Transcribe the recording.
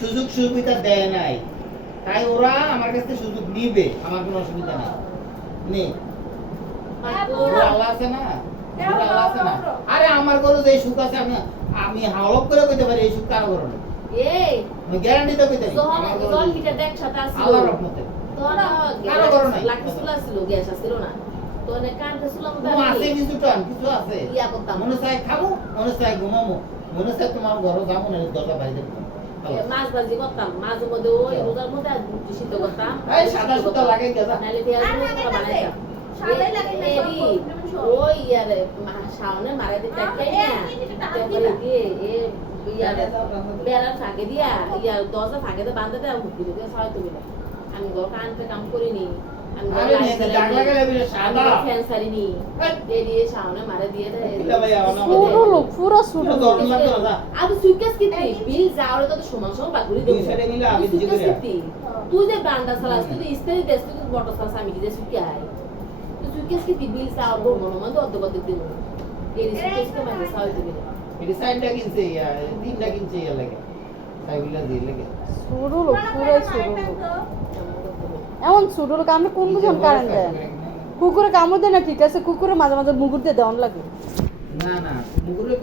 সুযোগ সুবিধা দেয় নাই, তাই ওরা আমার কাছ থেকে সুযোগ নিবে, আমার কোনো অসুবিধা নাই। নে ওরা আল্লাহ আছে না, ওরা আল্লাহ আছে না। আরে আমার গরু যে সুখ আছে, আমি হাওলপ করে কইতে পারি এই সুখ কারো গরু না। এই আমি গ্যারান্টি তো কইতে পারি যখন জল হিটার দেখ সাথে আসলো আল্লাহর রহমতে। তখন কারো গরু নাই। লাকি চুলা ছিল, গ্যাস আসছিল না, তো অনেক কানতে চুলা মতো কোনো আছে কিছু টান কিছু আছে। ইয়া করতাম মনে চাই খাবো, মনে চাই ঘুমাবো, মনে চাই তোমার ঘরে যাবো না, দরজা বাইরে দেবো। মাছ ভাজি করতাম, মাঝে মধ্যে ওই রোজার মধ্যে রুটি সিদ্ধ করতাম, এই সাদা সুতা লাগে গেজা। নাহলে পেঁয়াজ মশলা বানাইতাম। ওই ইয়ারে শাওনে মারা দিয়ে টাকাই না, তারপরে দিয়ে ইয়ারে বেড়ার ফাঁকে দিয়া দরজা ফাঁকে দিয়ে বাঁধতে দেয়, হুকি দিয়ে সবাই তুমি না। আমি ঘর কানতে কাম করিনি, আমি আরে নেতে দাগ লাগালে বিরে সাদা। ফ্যান সারিনি, দিয়ে শাওনে মারা দিয়ে দেয়। কিলা ভাই আওনা পুরো লোক পুরো ছোট লোক। দরজা লাগতো না। আবু সুইকেস কিতি বিল যাওরে তো সমান সমান বাগুরি দেব। দুই সাইডে মিলে আগে দিকে করে। তুই যে বান্ডা সালাস তুই ইস্তারি দেস তুই বড় সালাস আমি কি দেস কি আই। তুই সুইকেস কিতি বিল যাওর বড় মন তো অর্ধ করতে দেব। এই সুইকেস কে মানে সাউথ দিবে। এটি সাইডটা কিনছে ইয়া, তিনটা কিনছে ইয়া লাগে। সাইগুলা দিয়ে লাগে। ছোট লোক পুরো ছোট লোক। এমন ছোট লোক আমি কোন বুঝন কারেন্ট দেয়। কুকুরে কামড় দেয় না ঠিক আছে, কুকুরে মাঝে মাঝে মুগুর দিয়ে দেওয়ান লাগে। না না মুগুরে